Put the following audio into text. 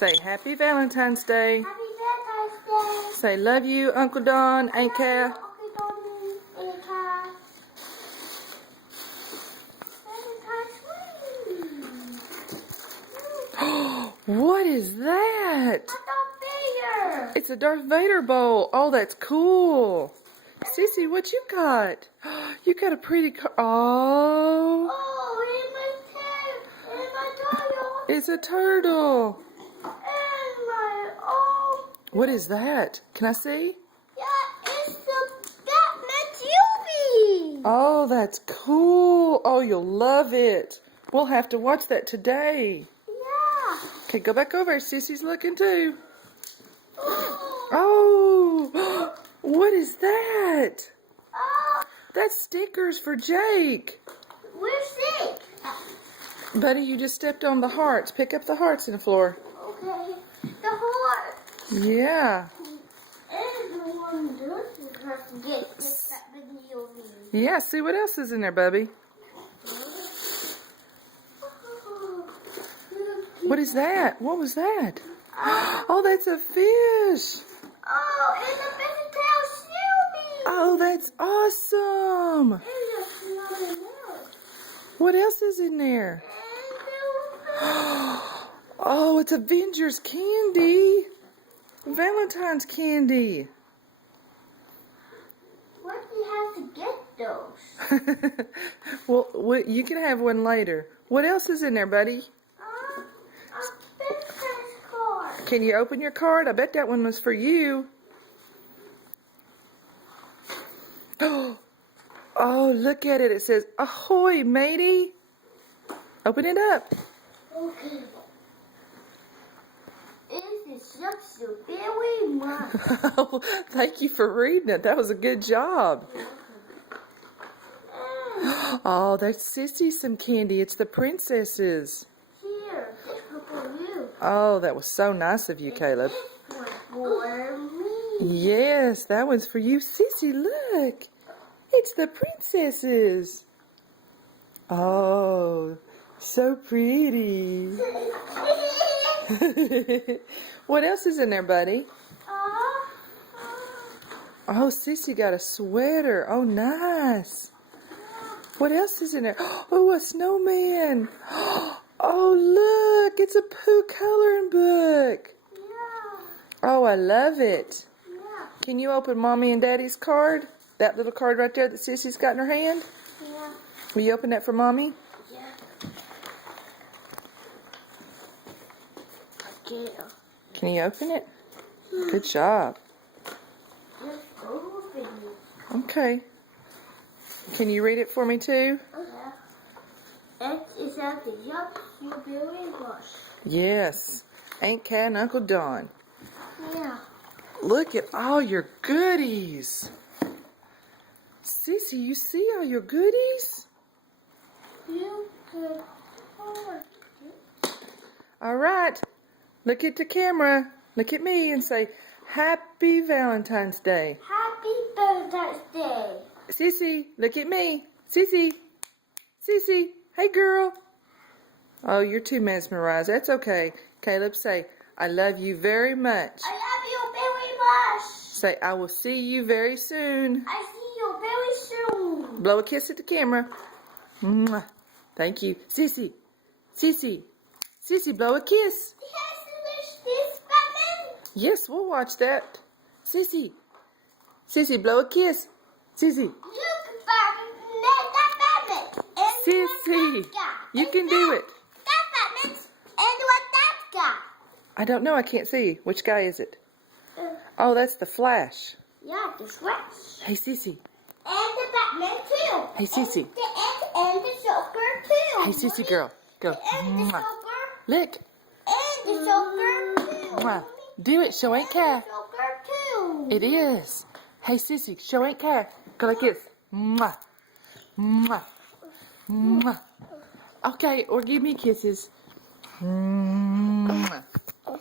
Say Happy Valentine's Day. Happy Valentine's Day. Say love you, Uncle Don, Aunt Cal. Uncle Donnie, Aunt Cal. What is that? Darth Vader. It's a Darth Vader bowl. Oh, that's cool. Sissy, what you got? You got a pretty car. Oh, And my turtle. it's a turtle. And my What is that? Can I see? yeah, it's the Batman's Yubi. Oh, that's cool. Oh, you'll love it. We'll have to watch that today. Yeah. Okay, go back over. Sissy's looking too. Oh, what is that? Oh, That's stickers for Jake. we're sick. Buddy, you just stepped on the hearts. Pick up the hearts in the floor. Okay. The heart. Yeah. And the one does have to get this Batman's Yubi. Yeah, see what else is in there, Bubby. What is that? What was that? Oh, that's a fish. Oh, and the Batman's tail Snoopy. Oh, that's awesome. And there's another one. What else is in there? Oh, it's Avengers candy. Valentine's candy. Where do you have to get those? Well, you can have one later. What else is in there, buddy? A business card. Can you open your card? I bet that one was for you. Oh, look at it. It says, ahoy, matey. Open it up. Okay. This is just so very much. Thank you for reading it. That was a good job. Oh, that's Sissy some candy. It's the princesses. Here, this one for you. Oh, that was so nice of you, Caleb. This one for me. Yes, that one's for you. Sissy, look. It's the princesses. Oh, so pretty. What else is in there, buddy? Oh, Sissy got a sweater. Oh, nice. What else is in there? Oh, a snowman. Oh, look. It's a Pooh coloring book. Yeah, Oh, I love it. yeah, Can you open Mommy and Daddy's card? That little card right there that Sissy's got in her hand? yeah, Will you open that for Mommy? yeah. Okay, Can you open it? Good job. just open it. Okay. Can you read it for me too? Yeah. It is at the Yup Blueberry Rush. Yes. Aunt Cat and Uncle Don. Yeah. Look at all your goodies. Sissy, you see all your goodies? You could hold it. All right. Look at the camera. Look at me and say, Happy Valentine's Day. Happy Valentine's Day. Sissy, look at me. Sissy. Sissy. Hey, girl. Oh, you're too mesmerized. That's okay. Caleb, say, I love you very much. I love you very much. Say, I will see you very soon. I see you very soon. Blow a kiss at the camera. Mwah. Thank you. Sissy. Sissy. Sissy, blow a kiss. Yes, this Batman. Yes, we'll watch that. Sissy. Sissy, blow a kiss. Sissy. Look, Batman, that Batman. And Sissy. what that guy. You And can do it. That Batman. And what that guy. I don't know. I can't see. Which guy is it? Uh, Oh, that's the Flash. yeah, the Flash. Hey, Sissy. And the Batman too. Hey, Sissy. And the Joker too. Hey, Sissy girl. Go. And the Mwah. Joker. Lick. And the Joker too. Mwah. Do it. Show Aunt Cat. And the Joker too. It is. Hey, Sissy. Show Aunt Cat. Go like this. Mwah. Mwah. Mwah. Okay, or give me kisses. Mwah.